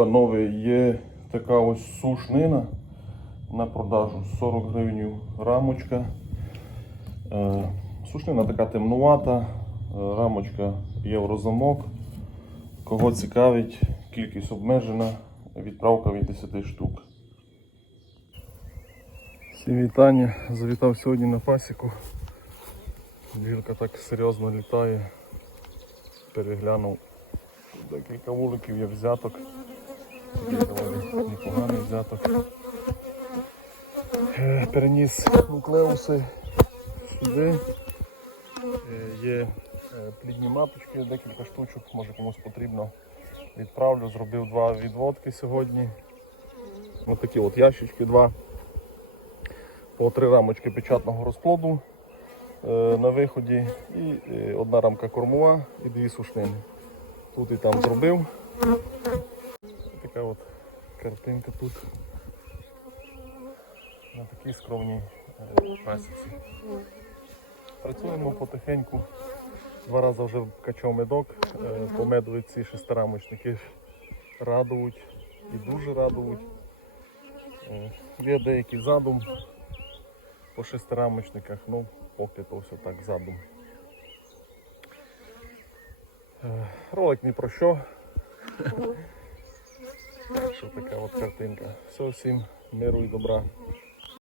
Панове, є така ось сушнина на продажу 40 гривень рамочка. Е, Сушнина така темнувата, е, рамочка єврозамок. Кого цікавить, кількість обмежена, відправка від 10 штук. Всі вітання. Завітав сьогодні на пасіку. Двірка так серйозно літає. Переглянув декілька вуликів, є взяток. Доволі непоганий взяток. Е, Переніс нуклеуси сюди. Е, Є е, плідні маточки, декілька штучок, може комусь потрібно. Відправлю, зробив два відводки сьогодні. Ось такі от ящички два. По три рамочки печатного розплоду на виході і одна рамка кормова і дві сушнини. Тут і там зробив. Картинка тут. На такій скромній е, пасіці. Працюємо потихеньку. Два рази вже качав медок, е, по меду ці шестирамочники радують і дуже радують. Е, Є деякий задум по шестирамочниках, ну поки то все так задум. Ролик ні про що. Що така от картинка. Все, всім миру і добра.